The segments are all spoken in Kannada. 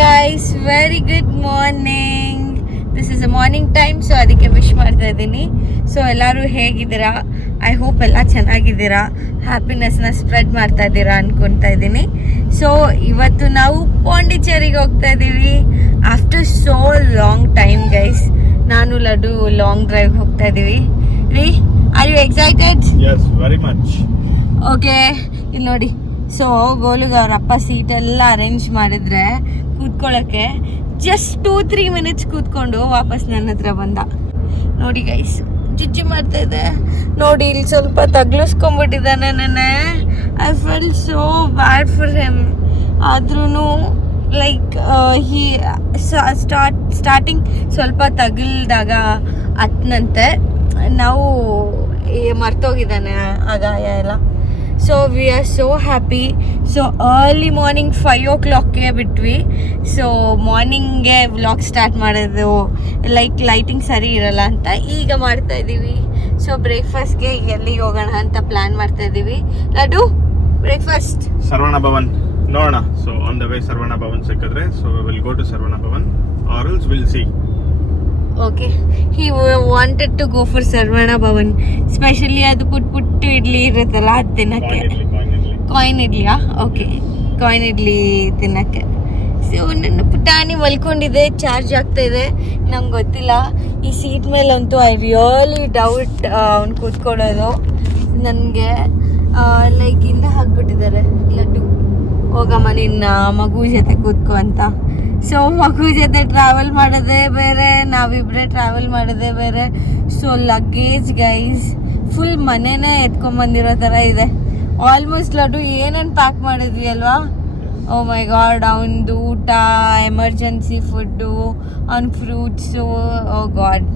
Guys, very good morning. This is a morning time, so ಅದಕ್ಕೆ ವಿಶ್ ಮಾಡ್ತಾ ಇದ್ದೀನಿ. ಸೊ ಎಲ್ಲರೂ ಹೇಗಿದ್ದೀರಾ? ಐ ಹೋಪ್ ಎಲ್ಲ ಚೆನ್ನಾಗಿದ್ದೀರಾ, ಹ್ಯಾಪಿನೆಸ್ನ ಸ್ಪ್ರೆಡ್ ಮಾಡ್ತಾ ಇದ್ದೀರಾ ಅನ್ಕೊತಾ ಇದ್ದೀನಿ. ಸೊ ಇವತ್ತು ನಾವು ಪಾಂಡಿಚೇರಿಗೆ ಹೋಗ್ತಾ ಇದ್ದೀವಿ after so long time guys. ನಾನು ಲಡ್ಡು ಲಾಂಗ್ ಡ್ರೈವ್ ಹೋಗ್ತಾ ಇದ್ದೀವಿ. ರೀ, are you excited? Yes, very much. Okay, ಇಲ್ಲಿ ನೋಡಿ. ಸೊ ಗೋಲುಗೆ ಅವ್ರ ಅಪ್ಪ ಸೀಟೆಲ್ಲ ಅರೇಂಜ್ ಮಾಡಿದ್ರೆ ಕೂತ್ಕೊಳ್ಳೋಕ್ಕೆ ಜಸ್ಟ್ 2-3 ಮಿನಿಟ್ಸ್ ಕೂತ್ಕೊಂಡು ವಾಪಸ್ ನನ್ನ ಹತ್ರ ಬಂದ. ನೋಡಿ ಗೈಸ್, ಜಿಜ್ಜಿ ಮಾಡ್ತಾ ಇದೆ ನೋಡಿ. ಇಲ್ಲಿ ಸ್ವಲ್ಪ ತಗ್ಲಿಸ್ಕೊಂಡ್ಬಿಟ್ಟಿದ್ದಾನೆ ನೆನೆ. I feel so bad for him. ಆದ್ರೂ ಲೈಕ್ ಹಿ ಸ್ಟಾರ್ಟಿಂಗ್ ಸ್ವಲ್ಪ ತಗಲ್ದಾಗ ಹತ್ತನಂತೆ ನಾವು ಮರ್ತೋಗಿದ್ದಾನೆ ಆ ಗಾಯ ಎಲ್ಲ. So we are so happy. So early morning 5 o'clockಗೆ ಬಿಟ್ವಿ. ಸೊ ಮಾರ್ನಿಂಗ್ಗೆ ವ್ಲಾಗ್ ಸ್ಟಾರ್ಟ್ ಮಾಡೋದು ಲೈಕ್ ಲೈಟಿಂಗ್ ಸರಿ ಇರಲ್ಲ ಅಂತ ಈಗ ಮಾಡ್ತಾ ಇದ್ದೀವಿ. ಸೊ ಬ್ರೇಕ್ಫಾಸ್ಟ್ಗೆ ಎಲ್ಲಿಗೆ ಹೋಗೋಣ ಅಂತ ಪ್ಲ್ಯಾನ್ ಮಾಡ್ತಾ ಇದ್ದೀವಿ. Laddu, breakfast Sarvana Bhavan. ನೋಡೋಣ. So on the way Sarvana Bhavan ಸಿಕ್ಕಿದ್ರೆ so we will go to Sarvana Bhavan or else we'll see. Okay, he wanted to go for Sarvana Bhavan, especially ಅದು ಪುಟ್ಟು ಇಡ್ಲಿ ಇರುತ್ತಲ್ಲ ಅದು ತಿನ್ನಕ್ಕೆ. ಕಾಯಿನ್ ಇಡ್ಲಿಯಾ? ಓಕೆ, ಕಾಯಿನ್ ಇಡ್ಲಿ ತಿನ್ನಕ್ಕೆ. ಸೊ ನನ್ನ ಪುಟಾಣಿ ಮಲ್ಕೊಂಡಿದೆ, ಚಾರ್ಜ್ ಆಗ್ತಾ ಇದೆ. ನಂಗೆ ಗೊತ್ತಿಲ್ಲ, ಈ ಸೀಟ್ ಮೇಲಂತೂ ಐ ರಿಯಲಿ ಡೌಟ್ ಅವ್ನು ಕೂತ್ಕೊಳ್ಳೋದು. ನನಗೆ ಲೈಕ್ ಹಿಂದೆ ಹಾಕ್ಬಿಟ್ಟಿದ್ದಾರೆ ಲಡ್ಡು, ಹೋಗಮ್ಮ ನಿನ್ನ ಮಗು ಜೊತೆ ಕೂತ್ಕೊ ಅಂತ. ಸೊ ಮಗು ಜೊತೆ ಟ್ರಾವೆಲ್ ಮಾಡೋದೇ ಬೇರೆ, ನಾವಿಬ್ಬರೇ ಟ್ರಾವೆಲ್ ಮಾಡೋದೇ ಬೇರೆ. ಸೊ ಲಗೇಜ್ ಗೈಸ್ ಫುಲ್ ಮನೆನೇ ಎತ್ಕೊಂಬಂದಿರೋ ಥರ ಇದೆ ಆಲ್ಮೋಸ್ಟ್. ಲಡ್ಡು ಏನೇನು ಪ್ಯಾಕ್ ಮಾಡಿದ್ವಿ ಅಲ್ವಾ? ಓ ಮೈ ಗಾಡ್, ಅವನದು ಊಟ, ಎಮರ್ಜೆನ್ಸಿ ಫುಡ್ಡು, ಅವ್ನ ಫ್ರೂಟ್ಸು, ಓ ಗಾಡ್,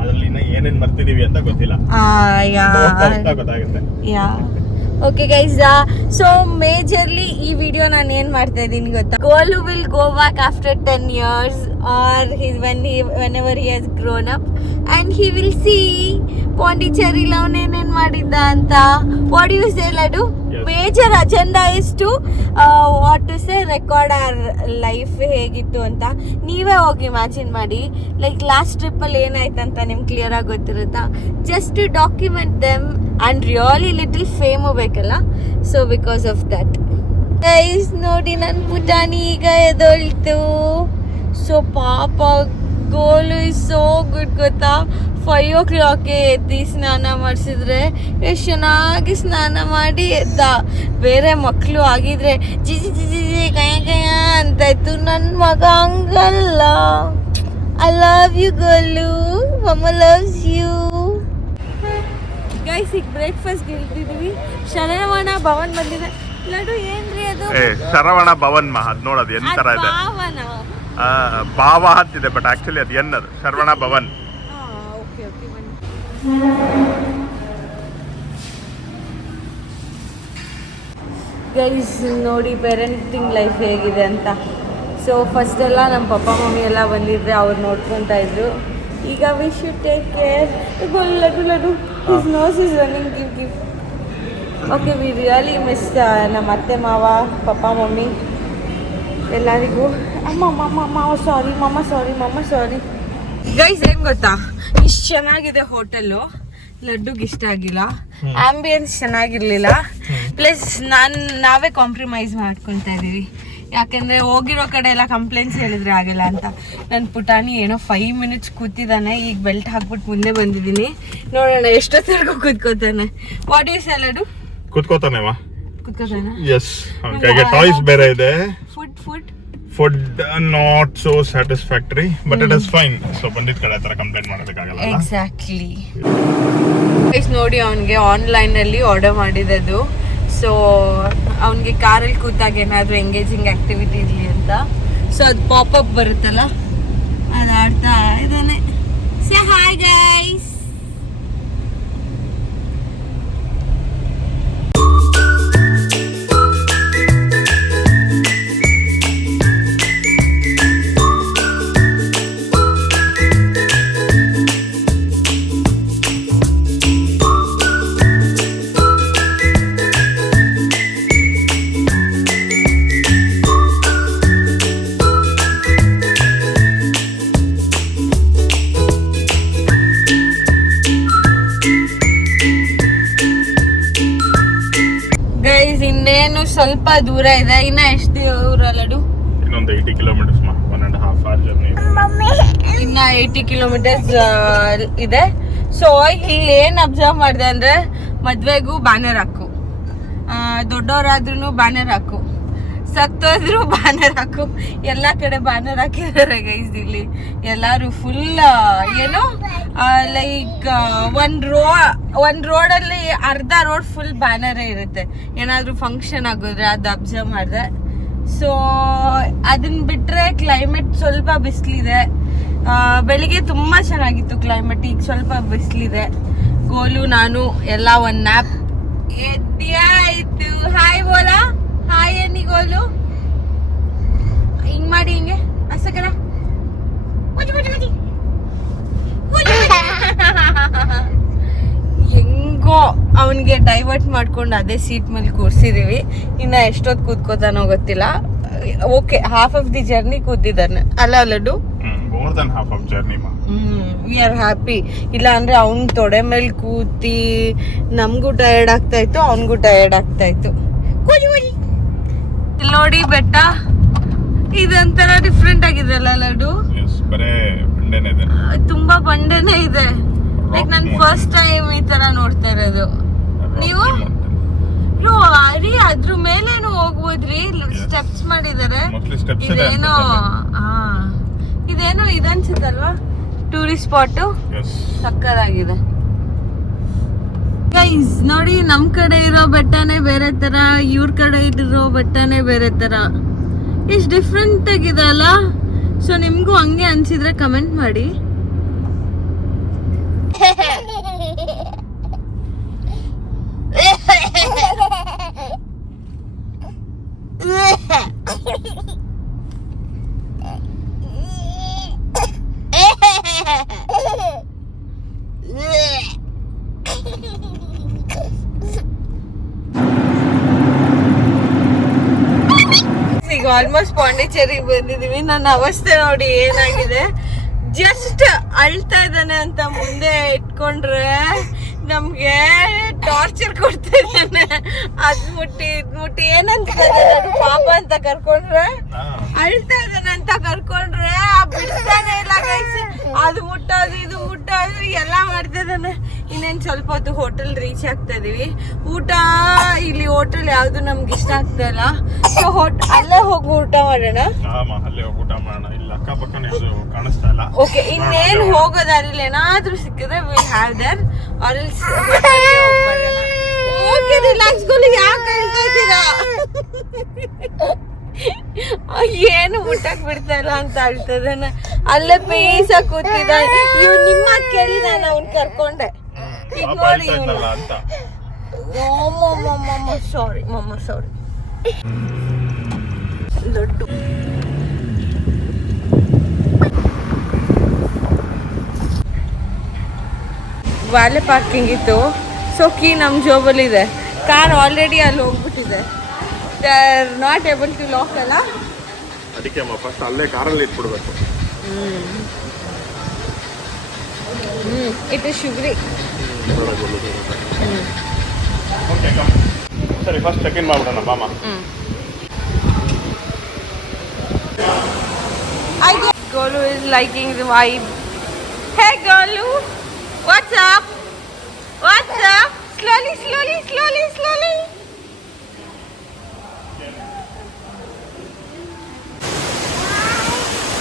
ಅದರಲ್ಲಿ ಏನೇನು ಮರ್ತಿದೀವಿ ಅಂತ ಗೊತ್ತಿಲ್ಲ. ಗೊತ್ತಾಗುತ್ತೆ. Yeah okay guys, so majorly ಈ ವಿಡಿಯೋ ನಾನು ಏನು ಮಾಡ್ತಾ ಇದ್ದೀನಿ ಗೊತ್ತಾ? Golu will go back after 10 years or whenever he has grown up and he will see ಪಾಂಡಿಚೇರಿಲಿ ಅವನೇನೇನು ಮಾಡಿದ್ದ ಅಂತ. What you say Laddu? Major agenda is to what to say record our life ಹೇಗಿತ್ತು ಅಂತ. ನೀವೇ ಹೋಗಿ ಇಮ್ಯಾಜಿನ್ ಮಾಡಿ, ಲೈಕ್ ಲಾಸ್ಟ್ ಟ್ರಿಪ್ಪಲ್ಲಿ ಏನಾಯ್ತಂತ ನಿಮ್ಗೆ ಕ್ಲಿಯರ್ ಆಗಿ ಗೊತ್ತಿರುತ್ತಾ? Just to document them and really little fame ಬೇಕಲ್ಲ. So because of that guys ನೋಡಿ, ನನ್ನ ಪುಟಾಣಿ ಈಗ ಎದೊಳ್ತು. ಸೊ ಪಾಪ ಗೋಲು ಇಸ್ ಸೋ ಗುಡ್ ಗೊತ್ತಾ? 5 o'clockಗೆ ಎದ್ದು ಸ್ನಾನ ಮಾಡಿಸಿದ್ರೆ ಎಷ್ಟು ಚೆನ್ನಾಗಿ ಸ್ನಾನ ಮಾಡಿ ಎದ್ದ. ಬೇರೆ ಮಕ್ಕಳು ಆಗಿದ್ರೆ ಜಿಜಿ ಜಿಜಿ ಜಿ ಕಯ ಕಯ ಅಂತ ಇತ್ತು. ನನ್ನ ಮಗ ಹಂಗಲ್ಲ. ಐ ಲವ್ ಯು ಗೋಲು, ಮಮ್ಮ ಲವ್ಸ್ ಯು. ಗೈಸ್, ಈಗ ಬ್ರೇಕ್ಫಾಸ್ಟ್ಗೆ ಇಳ್ತಿದ್ದೀವಿ. ಶರವಣ ಭವನ್ ಬಂದಿದೆ. ಲಡ್ಡು ಏನ್ರಿ ಅದು? ಶರವಣ ಭವನ್ ಅದ್ ನೋಡೋದು ಎನ್ ತರ ಇದೆ. ಭಾವ ಅಂತಿದೆ, ಬಟ್ ಆಕ್ಚುಲಿ ಅದು ಏನದು ಶರವಣ ಭವನ್. ಓಕೆ ಓಕೆ, ಬನ್ನಿ. ಗೈಸ್ ನೋಡಿ ಪೇರೆಂಟಿಂಗ್ ಲೈಫ್ ಹೇಗಿದೆ ಅಂತ. ಸೊ ಫಸ್ಟ್ ಎಲ್ಲ ನಮ್ಮ ಪಪ್ಪ ಮಮ್ಮಿ ಎಲ್ಲ ಬಂದಿದ್ರೆ ಅವ್ರು ನೋಡ್ಕೊತಾ ಇದ್ರು. ಈಗ we should take care. Laddu Laddu, his nose is running, give. Okay, we really miss ನಮ್ಮ ಅತ್ತೆ ಮಾವ, ಪಪ್ಪ ಮಮ್ಮಿ ಎಲ್ಲರಿಗೂ. ಮಮ್ಮ ಸಾರಿ. ಗೈಸ್ ಏನು ಗೊತ್ತಾ, ಇಷ್ಟು ಚೆನ್ನಾಗಿದೆ ಹೋಟೆಲ್ಲು, ಲಡ್ಡುಗೆ ಇಷ್ಟ ಆಗಿಲ್ಲ. ಆಂಬಿಯನ್ಸ್ ಚೆನ್ನಾಗಿರ್ಲಿಲ್ಲ. ಪ್ಲಸ್ ನಾವೇ ಕಾಂಪ್ರಮೈಸ್ ಮಾಡ್ಕೊತಾ ಇದ್ದೀವಿ. ಯಾಕೆಂದರೆ ಹೋಗಿರೋ ಕಡೆ ಎಲ್ಲ ಕಂಪ್ಲೇಂಟ್ಸ್ ಹೇಳಿದ್ರೆ ಆಗಲ್ಲ ಅಂತ. ನನ್ನ ಪುಟಾಣಿ ಏನೋ 5 minutes ಕೂತಿದ್ದಾನೆ. ಈಗ ಬೆಲ್ಟ್ ಹಾಕ್ಬಿಟ್ಟು ಮುಂದೆ ಬಂದಿದ್ದೀನಿ. ನೋಡೋಣ ಎಷ್ಟೊತ್ತಿಗೂ ಕೂತ್ಕೋತಾನೆ. What you say Laddu? ಕೂತ್ಕೋತಾನೆ. ಎಸ್, ಅವನ ಕೈಗೆ ಟಾಯ್ಸ್ ಬೇರೆ ಇದೆ. Food not so satisfactory, but it is fine. So ಬಂದಿದ್ದ ಕಡೆ ಹತ್ರ ಕಂಪ್ಲೇಂಟ್ ಮಾಡೋದಕ್ಕಾಗಲ್ಲ. ಎಕ್ಸಾಕ್ಟ್ಲಿ. ನೋಡಿ, ಅವನಿಗೆ ಆನ್ಲೈನಲ್ಲಿ ಆರ್ಡರ್ ಮಾಡಿದ್ದು. ಸೊ ಅವನಿಗೆ ಕಾರಲ್ಲಿ ಕೂತಾಗ ಏನಾದರೂ ಎಂಗೇಜಿಂಗ್ ಆ್ಯಕ್ಟಿವಿಟಿ ಇರಲಿ ಅಂತ. ಸೊ ಅದು ಪಾಪಪ್ ಬರುತ್ತಲ್ಲ, ಅದು ಆಡ್ತಾ ಇದ್ದಾನೆ. Say hi guys. ಗೈಸ್ ಇನ್ನೇನು ಸ್ವಲ್ಪ ದೂರ ಇದೆ. ಇನ್ನ ಎಷ್ಟು ದೂರ ಲಡು? ಇನ್ನೊಂದು 80 ಕಿಲೋಮೀಟರ್ಸ್ 1.5 hour ಜರ್ನಿ. ಇನ್ನ 80 ಕಿಲೋಮೀಟರ್ಸ್ ಇದೆ. ಸೊ ಇಲ್ಲಿ ಏನ್ ಅಬ್ಸರ್ವ್ ಮಾಡಿದೆ ಅಂದ್ರೆ ಮದ್ವೆಗೂ ಬ್ಯಾನರ್ ಹಾಕು, ದೊಡ್ಡವರಾದ್ರೂ ಬ್ಯಾನರ್ ಹಾಕು, ಸತ್ತೋದ್ರು ಬ್ಯಾನರ್ ಹಾಕು, ಎಲ್ಲಾ ಕಡೆ ಬ್ಯಾನರ್ ಹಾಕಿದ್ದಾರೆ ಗೈಸ್. ಇಲ್ಲಿ ಎಲ್ಲಾರು ಫುಲ್ ಏನು ಲೈಕ್ ಒಂದ್ ರೋಡಲ್ಲಿ ಅರ್ಧ ರೋಡ್ ಫುಲ್ ಬ್ಯಾನರೇ ಇರುತ್ತೆ. ಏನಾದ್ರು ಫಂಕ್ಷನ್ ಆಗೋದ್ರೆ ಅದು ಅಬ್ಸರ್ವ್ ಮಾಡಿದೆ. ಸೊ ಅದನ್ನ ಬಿಟ್ರೆ ಕ್ಲೈಮೇಟ್ ಸ್ವಲ್ಪ ಬಿಸಿಲಿದೆ. ಬೆಳಿಗ್ಗೆ ತುಂಬಾ ಚೆನ್ನಾಗಿತ್ತು ಕ್ಲೈಮೇಟ್, ಈಗ ಸ್ವಲ್ಪ ಬಿಸಿಲಿದೆ. ಗೋಲು ನಾನು ಎಲ್ಲ ಒಂದ್ ನ್ಯಾಪ್ ಎದ್ದಾಯ್ತು. ಹಾಯ್ ಬೋಲಾ, ಹಾಯ್ ಅನ್ನಿ ಗೋಲು. ಹಿಂಗ್ ಮಾಡಿ ಹಿಂಗೆ ಅಸಕರ ಹೆಂಗೋ ಅವನ್ಗೆ ಡೈವರ್ಟ್ ಮಾಡ್ಕೊಂಡು ಅದೇ ಸೀಟ್ ಮೇಲೆ ಕೂರ್ಸಿದೀವಿ. ಇನ್ನ ಎಷ್ಟೊತ್ತು ಕೂತ್ಕೋತಾನೋ ಗೊತ್ತಿಲ್ಲ. Okay, half of the journey ಕೂತಿದ್ದಾನೆ ಅಲ್ಲ laddu? More than half of journey. We are happy. ಇಲ್ಲ ಅಂದ್ರೆ ಅವ್ನ್ ತೊಡೆ ಮೇಲೆ ಕೂತಿ ನಮಗೂ ಟಯರ್ಡ್ ಆಗ್ತಾ ಇತ್ತು, ಅವನ್ಗೂ ಟಯರ್ಡ್ ಆಗ್ತಾ ಇತ್ತು. ಇಲ್ಲಿ ನೋಡಿ ಬೆಟ್ಟ, ಇದೊಂಥರ ಡಿಫ್ರೆಂಟ್ ಆಗಿದೆ ಅಲ್ಲ ಲಡ್ಡು? ತುಂಬಾ ಬಂಡೆನೇ ಇದೆ. ಲೈಕ್ ನಾನು ಫಸ್ಟ್ ಟೈಮ್ ಈ ತರ ನೋಡ್ತಾ ಇರೋದು. ನೀವು ಅರಿ ಅದ್ರ ಮೇಲೇನು ಹೋಗ್ಬೋದ್ರಿ, ಸ್ಟೆಪ್ಸ್ ಮಾಡಿದಾರೆ. ಇದೇನೋ ಇದೇನೋ ಇದನ್ಸುತ್ತಲ್ವಾ ಟೂರಿಸ್ಟ್ ಸ್ಪಾಟ್, ಸಕ್ಕದಾಗಿದೆ. ಗೈಸ್ ನೋಡಿ, ನಮ್ ಕಡೆ ಇರೋ ಬೆಟ್ಟನೇ ಬೇರೆ ತರ, ಇವ್ರ ಕಡೆ ಇರೋ ಬೆಟ್ಟನೇ ಬೇರೆ ತರ. ಇಷ್ಟು ಡಿಫ್ರೆಂಟ್ ಆಗಿದೆ ಅಲ್ಲ? ಸೊ ನಿಮ್ಗೂ ಹಂಗೆ ಅನ್ಸಿದ್ರೆ ಕಮೆಂಟ್ ಮಾಡಿ. ಈಗ ಆಲ್ಮೋಸ್ಟ್ ಪಾಂಡಿಚೇರಿಗೆ ಬಂದಿದೀವಿ. ನನ್ನ ಅವಸ್ಥೆ ನೋಡಿ ಏನಾಗಿದೆ. ಜಸ್ಟ್ ಅಳ್ತಾ ಇದ್ದಾನೆ ಅಂತ ಮುಂದೆ ಇಟ್ಕೊಂಡ್ರೆ ನಮ್ಗೆ ಟಾರ್ಚರ್ ಕೊಡ್ತಾ ಇದ್ದಾನೆ. ಅದ್ ಮುಟ್ಟಿ ಏನಂತ ಪಾಪ ಅಂತ ಕರ್ಕೊಂಡ್ರೆ, ಅಳ್ತಾ ಇದ್ದಾನೆ ಅಂತ ಕರ್ಕೊಂಡ್ರೆ ಬಿಡ್ತಾನೆ ಇಲ್ಲ ಗೈಸ್. ಅದು ಮುಟ್ಟೋದು ಇದು ಮುಟ್ಟೋದು ಎಲ್ಲ ಮಾಡ್ತಾ ಇದ್ದಾನೆ. ಇನ್ನೇನು ಸ್ವಲ್ಪ ಹೊತ್ತು ಹೋಟೆಲ್ ರೀಚ್ ಆಗ್ತಾ ಇದೀವಿ. ಊಟ ಇಲ್ಲಿ ಹೋಟೆಲ್ ಯಾವ್ದು ನಮ್ಗೆ ಇಷ್ಟ ಆಗ್ತಾ ಇಲ್ಲ. ಸೊ ಅಲ್ಲೇ ಹೋಗಿ ಊಟ ಮಾಡೋಣ. ಓಕೆ, ಇನ್ನೇನು ಹೋಗೋದಾರಿಲ್ಲ. ಏನಾದ್ರೂ ಸಿಕ್ಕಿದ್ರೆ will have there are else okay. Relax ಗೋಲಿ ಯಾಕೆ ಹೇಳ್ತಾ ಇದ್ದೀರಾ? ಏನು ಊಟಕ್ಕೆ ಬಿಡ್ತಾ ಇಲ್ಲ ಅಂತ ಹೇಳ್ತದಾನೆ. ಅಲ್ಲೇ ಪೀಸ ಕೂತಿದ್ದ. ಇವ್ ನಿಮ್ಮ ಕೇಳಿ ನಾನು ಅವ್ನ್ ಕರ್ಕೊಂಡೆ. ಈಗ ನೋಡಿ ಸಾರಿ ಮಮ್ಮ ಸಾರಿ. ಲಡ್ಡು ವಾಲೆ ಪಾರ್ಕಿಂಗ್ ಇತ್ತು. ಸೊ ಕೀ ನಮ್ಮ ಜೋಬಲ್ಲಿದೆ. ಕಾರ್ ಆಲ್ರೆಡಿ ಅಲ್ಲಿ ಹೋಗ್ಬಿಟ್ಟಿದೆ. They are not able to lock ಅಲ್ಲ, ಅದಕ್ಕೆ ಫಸ್ಟ್ ಅಲ್ಲೇ ಕಾರಲ್ಲಿ ಇಟ್ಬಿಡ್ಬೇಕು. It is ಶುಗ್ರಿ. ಸರಿ, ಫಸ್ಟ್ ಚೆಕ್ ಇನ್ ಮಾಡ್ಬಿಡೋಣ ಬಾಮ. Golu is liking the vibe. Hey Golu, what's up? What's up? Slowly, slowly, slowly, slowly.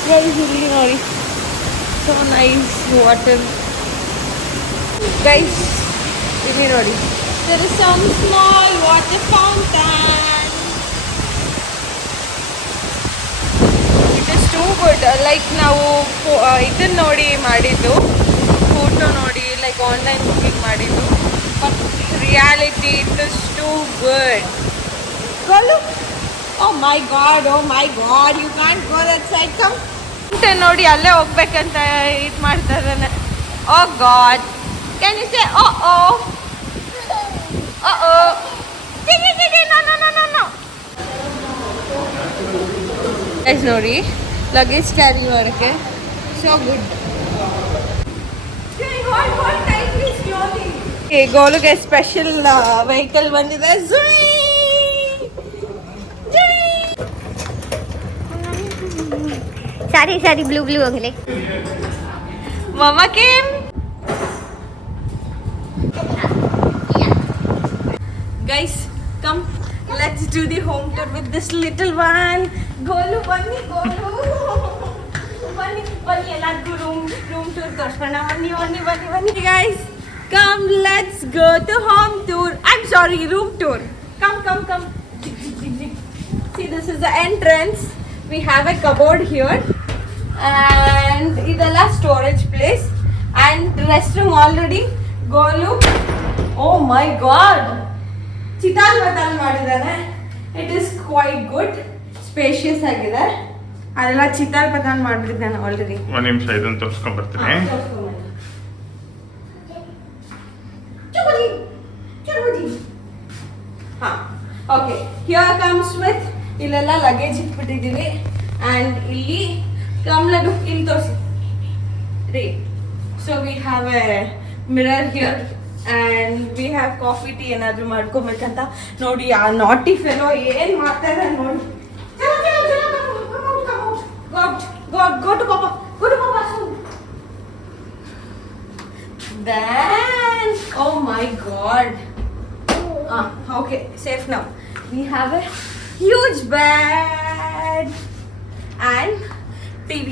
Guys, really nice. So nice water. Guys, really nice. There is some small water fountain. Too good. Like ನಾವು ಇದನ್ನ ನೋಡಿ ಮಾಡಿದ್ದು, ಫೋಟೋ ನೋಡಿ ಲೈಕ್ ಆನ್ಲೈನ್ ಬುಕಿಂಗ್ ಮಾಡಿದ್ದು, but reality it is too good. Oh my god, you can't go that side. Come ನೋಡಿ ಅಲ್ಲೇ ಹೋಗ್ಬೇಕಂತ ಇದು ಮಾಡ್ತಾ ಇದ್ದಾನೆ. Oh god, can you say oh oh oh oh? Guys ನೋಡಿ, ಲಗೇಜ್ ಕ್ಯಾರಿ ಮಾಡೋಕ್ಕೆ ಸೊ ಗುಡ್. ಗೋಲುಗೆ ಸ್ಪೆಷಲ್ ವೆಹಿಕಲ್ ಬಂದಿದೆ. ಸಾರಿ ಬ್ಲೂ ಹೋಗಲಿ. Mama came. Guys, come. Let's do the home tour with this little one. Golu, bunny, Golu. Bunny, ಎಲ್ಲರಿಗೂ room tour ತೋರ್ಸೋಣ. ಬನ್ನಿ. Guys, come. Let's go to home tour. I'm sorry, room tour. Come. See, this is the entrance. We have a cupboard here. And ಇದೆಲ್ಲ storage place and rest room already Golu. Oh my god, ಚಿತಾಲ್ ಬತಾಲ್ ಮಾಡಿದ್ದಾನೆ. It is quite good, spacious ಆಗಿದೆ. ಅದೆಲ್ಲ ಚಿತಾಲ್ ಬತಾಲ್ ಮಾಡಿದ್ದಾನೆ ಆಲ್ರೆಡಿ. ಒಂದು ನಿಮಿಷ ಇದನ್ನು ತೋರಿಸ್ಕೊಂಡ್ ಬರ್ತೀನಿ. ಓಕೆ, ಹಿಯರ್ ಕಮ್ಸ್ ವಿತ್ ಇಲ್ಲೆಲ್ಲ ಲಗೇಜ್ ಇಟ್ಬಿಟ್ಟಿದ್ದೀವಿ. ಆ್ಯಂಡ್ ಇಲ್ಲಿ ಕಮ್ಲಡು ಇಲ್ಲಿ ತೋರಿಸಿ ರೀ. So we have A mirror here and we have coffee tea ಏನಾದರೂ ಮಾಡ್ಕೊಬೇಕಂತ. ನೋಡಿ ಆ ನಾಟಿ ಫೆಲೋ ಏನು ಮಾಡ್ತಾ ಇದ್ದಾರೆ ನೋಡಿ. Go to Papa. Then, oh my God. Okay, safe now. We have a huge bed and TV.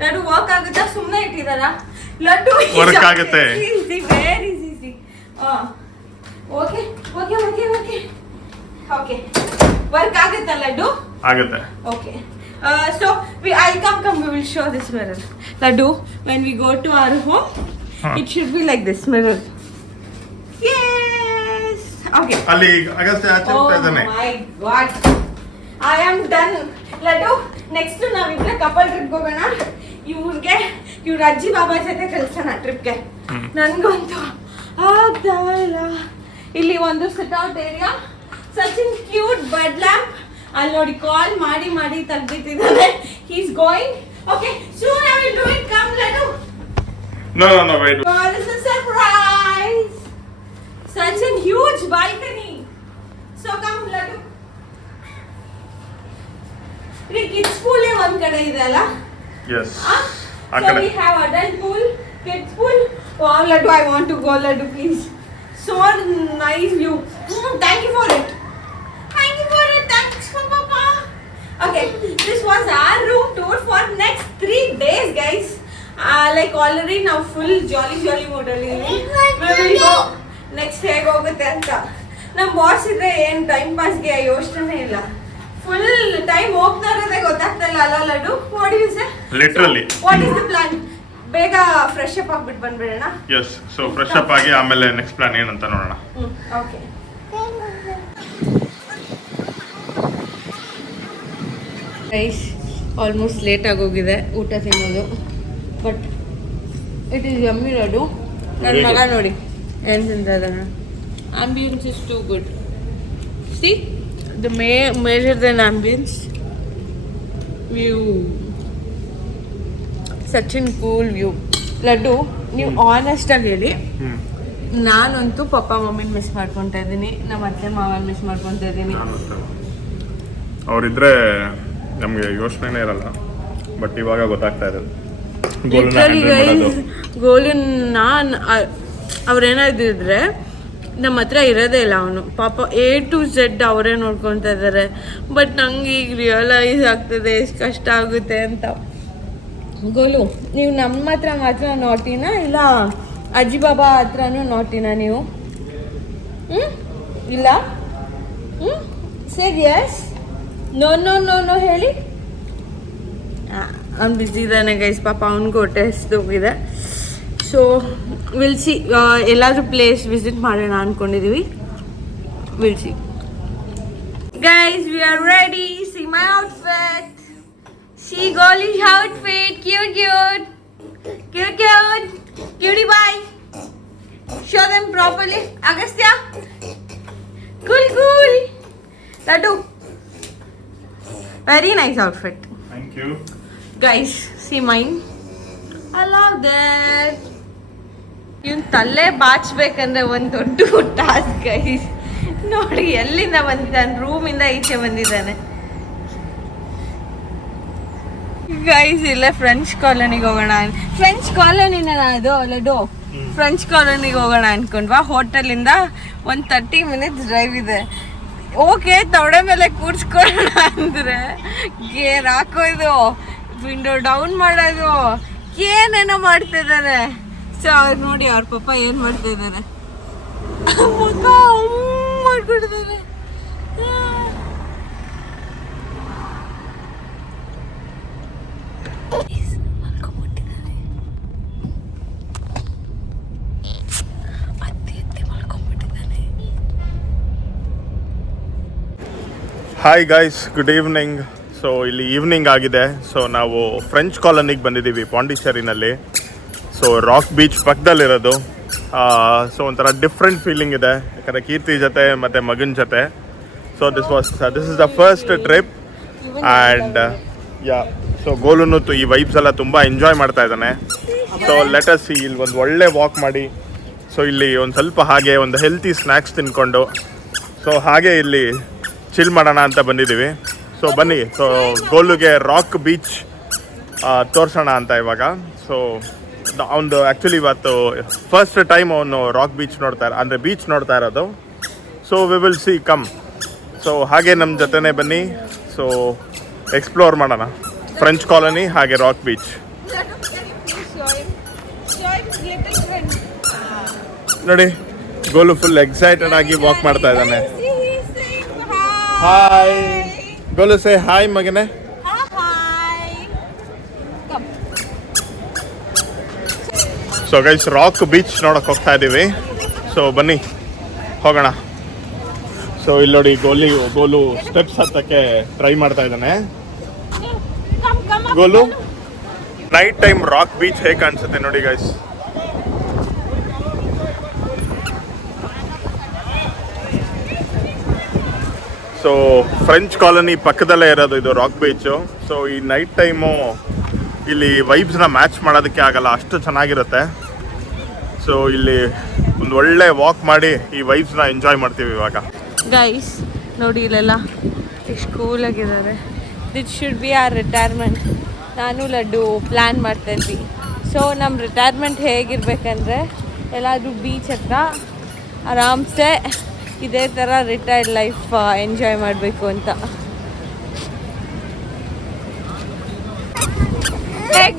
Laddu work agutta sumne ittidara. Laddu work agutte. Easy, very easy. Okay. Work agutta Laddu? Agutte. Okay. So I'll come. We will show this mirror. Laddu, when we go to our home, it should be like this mirror. Yes. Okay. ಅಲ್ಲಿ ಅಗಸ್ತ್ಯ ಆಚೆ ಹೋಗ್ತಾ ಇದ್ದಾನೆ. Oh my God. I am done. Laddu, next ನಾವಿಬ್ರೆ ಕಪಲ್ ಟ್ರಿಪ್ ಹೋಗೋಣ. ಇವ್ರ ಅಜ್ಜಿ ಬಾಬಾ ಜೊತೆ ಕಳ್ಸೋಣ ಟ್ರಿಪ್ಗೆ. ನನ್ಗಂತೂ ಆಗ್ತಾ ಇಲ್ಲ. ಇಲ್ಲಿ ಒಂದು sit out area, such an cute bed lamp. ಅಲ್ಲಿ ನೋಡಿ ಕಾಲ್ ಮಾಡಿ ತೆಗ್ದಿಟ್ಟಿದ್ದಾನೆ. He's going. Okay, soon I will do it. Come, Laddu. No, wait. God, it's a surprise. Such a huge balcony. So come, Laddu. Kids pool one kade ide alla. Yes. So we have adult pool, kids pool. Wow, Laddu, I want to go, Laddu, please. So nice view. Thank you for it. Thanks for Papa. Okay, this was our room tour for next 3 days, guys. Like already now full jolly mood alli. We will go next ಹೇಗೆ ಹೋಗುತ್ತೆ ಅಂತ. ನಮ್ಮ ಬಾಸ್ ಇದ್ರೆ ಏನು ಟೈಮ್ ಪಾಸ್ಗೆ ಯೋಚನೆ ಇಲ್ಲ. ಫುಲ್ ಟೈಮ್ ಹೋಗ್ತಾ ಇರೋದೇ ಗೊತ್ತಾಗ್ತಾ ಇಲ್ಲ ಅಲ್ಲ Laddu? What you say? Literally. What is the plan? ಬೇಗ ಫ್ರೆಶ್ ಅಪ್ ಆಗ್ಬಿಟ್ಟು ಬಂದ್ಬಿಡೋಣ. ಎಸ್, ಸೊ ಫ್ರೆಶ್ ಅಪ್ ಆಗಿ ಆಮೇಲೆ ನೆಕ್ಸ್ಟ್ ಪ್ಲಾನ್ ಏನಂತ ನೋಡೋಣ. ಓಕೆ. ಗೈಸ್, ಆಲ್ಮೋಸ್ಟ್ ಲೇಟ್ ಆಗೋಗಿದೆ ಊಟ ತಿನ್ನೋದು. But it is yummy Laddu. ನನ್ನ ಮಗ ನೋಡಿ ಏನು ತಿಂತಿದ್ದಾನೆ. Ambience is too good. See the major then ambience view. Such an cool view. Laddu, ನೀವು ಆನೆಸ್ಟಾಗಿ ಹೇಳಿ, ನಾನಂತೂ ಪಪ್ಪ ಮಮ್ಮಿನ ಮಿಸ್ ಮಾಡ್ಕೊತಾ ಇದ್ದೀನಿ, ನಮ್ಮ ಅತ್ತೆ ಮಾವನ ಮಿಸ್ ಮಾಡ್ಕೊತಾ ಇದ್ದೀನಿ. ಅವರಿದ್ರೆ ನಮಗೆ ಯೋಚನೆ ಇರಲ್ಲ, ಬಟ್ ಇವಾಗ ಗೊತ್ತಾಗ್ತಾ ಇರೋದು ಗೋಲಿನ. ಅವ್ರೇನಾದಿದ್ರೆ ನಮ್ಮ ಹತ್ರ ಇರೋದೇ ಇಲ್ಲ. ಅವನು ಪಾಪ A to Z ಅವರೇ ನೋಡ್ಕೊತಾ ಇದ್ದಾರೆ. ಬಟ್ ನಂಗೆ ಈಗ ರಿಯಲೈಸ್ ಆಗ್ತದೆ ಎಷ್ಟು ಕಷ್ಟ ಆಗುತ್ತೆ ಅಂತ. ಗೋಲು, ನೀವು ನಮ್ಮ ಹತ್ರ ಮಾತ್ರ ನೋಟಿನ ಇಲ್ಲ ಅಜ್ಜಿ ಬಾಬಾ ಹತ್ರನೂ ನೋಟಿನ ನೀವು? ಇಲ್ಲ? ಸರಿ, ಎಸ್ ನೋ ಹೇಳಿ. ಅವ್ನು ಬ್ಯುಸಿ ಇದ್ದಾನೆ ಗೈಸ್, ಪಾಪ ಅವ್ನಿಗೆ ಹೊಟ್ಟೆ ಹೋಗಿದೆ. ಸೊ ವಿಲ್ ಸಿ, ಎಲ್ಲಾದರೂ ಪ್ಲೇಸ್ ವಿಸಿಟ್ ಮಾಡೋಣ ಅಂದ್ಕೊಂಡಿದ್ದೀವಿ. Will see. Guys, we are ready. See my outfit. See ಗೋಲಿಶ್ outfit. Cute. Cutie bye. Show them properly. Agastya. Cool. Laddu. Very nice outfit. Thank you. Guys, see mine. I love that. ಇವನ್ ತಲೆ ಬಾಚ್ಬೇಕಂದ್ರೆ ಒಂದು ದೊಡ್ಡ ಟಾಸ್ಕ್ ಗೈಸ್. ನೋಡಿ ಎಲ್ಲಿಂದ ಬಂದಿದ್ದಾನೆ, ರೂಮಿಂದ ಈಚೆ ಬಂದಿದ್ದಾನೆ. ಗೈಸ್ ಇಲ್ಲೇ ಫ್ರೆಂಚ್ ಕಾಲೋನಿಗೆ ಹೋಗೋಣ. ಫ್ರೆಂಚ್ ಕಾಲೋನಿನ ಅದು ಲಡ್ಡು. ಫ್ರೆಂಚ್ ಕಾಲೋನಿಗೆ ಹೋಗೋಣ ಅನ್ಕೊಂಡ್ವಾ. ಹೋಟೆಲಿಂದ ಒಂದು 30 ಮಿನಿಟ್ಸ್ ಡ್ರೈವ್ ಇದೆ. ಓಕೆ ತೊಡೆ ಮೇಲೆ ಕೂರ್ಸ್ಕೊಳ್ಳೋಣ ಅಂದರೆ ಗೇರ್ ಹಾಕೋದು, ವಿಂಡೋ ಡೌನ್ ಮಾಡೋದು, ಏನೇನೋ ಮಾಡ್ತಿದ್ದಾರೆ. ಸೊ ಅವ್ರು ನೋಡಿ ಅವ್ರ ಪಾಪ ಏನು ಮಾಡ್ತಿದ್ದಾರೆ, ಮುಖ ಮಾಡ್ಕೊಟ್ಟಿದ್ದಾರೆ. Hi guys, good evening. So ಇಲ್ಲಿ ಈವ್ನಿಂಗ್ ಆಗಿದೆ. ಸೊ ನಾವು ಫ್ರೆಂಚ್ ಕಾಲೋನಿಗೆ ಬಂದಿದ್ದೀವಿ ಪಾಂಡಿಚೇರಿನಲ್ಲಿ. ಸೊ ರಾಕ್ ಬೀಚ್ ಪಕ್ಕದಲ್ಲಿರೋದು. ಸೊ ಒಂಥರ ಡಿಫ್ರೆಂಟ್ ಫೀಲಿಂಗ್ ಇದೆ, ಯಾಕಂದರೆ ಕೀರ್ತಿ ಜೊತೆ ಮತ್ತು ಮಗನ ಜೊತೆ. So this is the first trip and so ಗೋಲುನು ಈ ವೈಬ್ಸ್ ಎಲ್ಲ ತುಂಬ ಎಂಜಾಯ್ ಮಾಡ್ತಾ ಇದ್ದಾನೆ. ಸೊ ಲೆಟಸ್ ಇಲ್ಲಿ ಒಂದು ಒಳ್ಳೆ ವಾಕ್ ಮಾಡಿ, ಸೊ ಇಲ್ಲಿ ಒಂದು ಸ್ವಲ್ಪ ಹಾಗೆ ಒಂದು ಹೆಲ್ತಿ ಸ್ನ್ಯಾಕ್ಸ್ ತಿನ್ಕೊಂಡು, ಸೊ ಹಾಗೆ ಇಲ್ಲಿ ಚಿಲ್ ಮಾಡೋಣ ಅಂತ ಬಂದಿದ್ದೀವಿ. ಸೊ ಬನ್ನಿ, ಸೊ ಗೋಲುಗೆ ರಾಕ್ ಬೀಚ್ ತೋರಿಸೋಣ ಅಂತ ಇವಾಗ. ಸೊ ಅವನು ಆ್ಯಕ್ಚುಲಿ ಇವತ್ತು ಫಸ್ಟ್ ಟೈಮ್ ಅವನು ರಾಕ್ ಬೀಚ್ ಅಂದರೆ ಬೀಚ್ ನೋಡ್ತಾ ಇರೋದು. So we will see come. So ಹಾಗೆ ನಮ್ಮ ಜೊತೆನೇ ಬನ್ನಿ, ಸೊ ಎಕ್ಸ್ಪ್ಲೋರ್ ಮಾಡೋಣ ಫ್ರೆಂಚ್ ಕಾಲೋನಿ ಹಾಗೆ ರಾಕ್ ಬೀಚ್. ನೋಡಿ ಗೋಲು ಫುಲ್ ಎಕ್ಸೈಟೆಡ್ ಆಗಿ ವಾಕ್ ಮಾಡ್ತಾ ಇದ್ದಾನೆ. ಹಾಯ್ ಗೋಲು, ಸೇ ಹಾಯ್ ಮಗನೇ. ಸೊ ಗೈಸ್ ರಾಕ್ ಬೀಚ್ ನೋಡಕ್ ಹೋಗ್ತಾ ಇದ್ದೀವಿ. ಸೊ ಬನ್ನಿ ಹೋಗೋಣ. ಸೊ ಇಲ್ಲಿ ನೋಡಿ ಗೋಲು ಸ್ಟೆಪ್ಸ್ ಹತ್ತಕ್ಕೆ ಟ್ರೈ ಮಾಡ್ತಾ ಇದ್ದಾನೆ. Goal, night time rock beach ಹೇಗೆ ಕಾಣಿಸುತ್ತೆ ನೋಡಿ ಗೈಸ್. ಸೊ ಫ್ರೆಂಚ್ ಕಾಲೋನಿ ಪಕ್ಕದಲ್ಲೇ ಇರೋದು ಇದು ರಾಕ್ ಬೀಚು. ಸೊ ಈ ನೈಟ್ ಟೈಮು ಇಲ್ಲಿ ವೈಬ್ಸ್ನ ಮ್ಯಾಚ್ ಮಾಡೋದಕ್ಕೆ ಆಗಲ್ಲ, ಅಷ್ಟು ಚೆನ್ನಾಗಿರುತ್ತೆ. ಸೊ ಇಲ್ಲಿ ಒಂದು ಒಳ್ಳೆ ವಾಕ್ ಮಾಡಿ ಈ ವೈಬ್ಸ್ನ ಎಂಜಾಯ್ ಮಾಡ್ತೀವಿ ಇವಾಗ. ಗೈಸ್ ನೋಡಿ ಇಲ್ಲೆಲ್ಲ ಎಷ್ಟು ಕೂಲಾಗಿದ್ದಾರೆ. This should be our retirement. ನಾನು ಲಡ್ಡು ಪ್ಲ್ಯಾನ್ ಮಾಡ್ತಾಯಿದ್ವಿ. ಸೊ ನಮ್ಮ ರಿಟೈರ್ಮೆಂಟ್ ಹೇಗಿರ್ಬೇಕಂದ್ರೆ ಎಲ್ಲಾದರೂ ಬೀಚ್ ಹತ್ರ ಆರಾಮ್ಸೆ ಇದೇ ಥರ ರಿಟೈರ್ಡ್ ಲೈಫ್ ಎಂಜಾಯ್ ಮಾಡಬೇಕು ಅಂತ.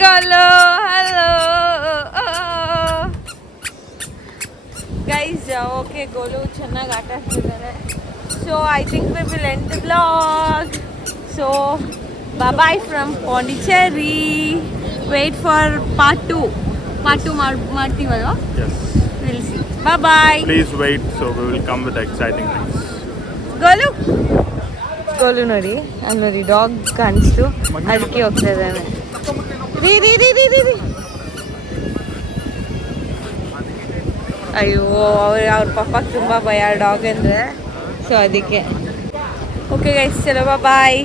ಹಲೋ ಗೈಸ್, ಓಕೆ ಗೋಲು ಚೆನ್ನಾಗಿ ಆಟ ಆಡ್ತಿದ್ದಾರೆ. So I think we will end the vlog. So bye from Pondicherry. Wait for part 2 ಮಾಡ್ತೀವಲ್ವಾ? Will see. Bye. Please wait, so we will come with exciting things. Goal ನೋಡಿ, ಅಲ್ಲಿ ನೋಡಿ ಡಾಗ್ ಕಾಣಿಸ್ತು, ಅದಕ್ಕೆ ಹೋಗ್ತಾ ಇದ್ದಾನೆ. ಅಯ್ಯೋ ಅವ್ರ ಪಪ್ಪಗೆ ತುಂಬ ಭಯ ಡಾಗ್ ಅಂದರೆ. ಸೊ ಅದಕ್ಕೆ ಓಕೆ ಗೈಸ್, ಚಲೋ ಬಾಯ್.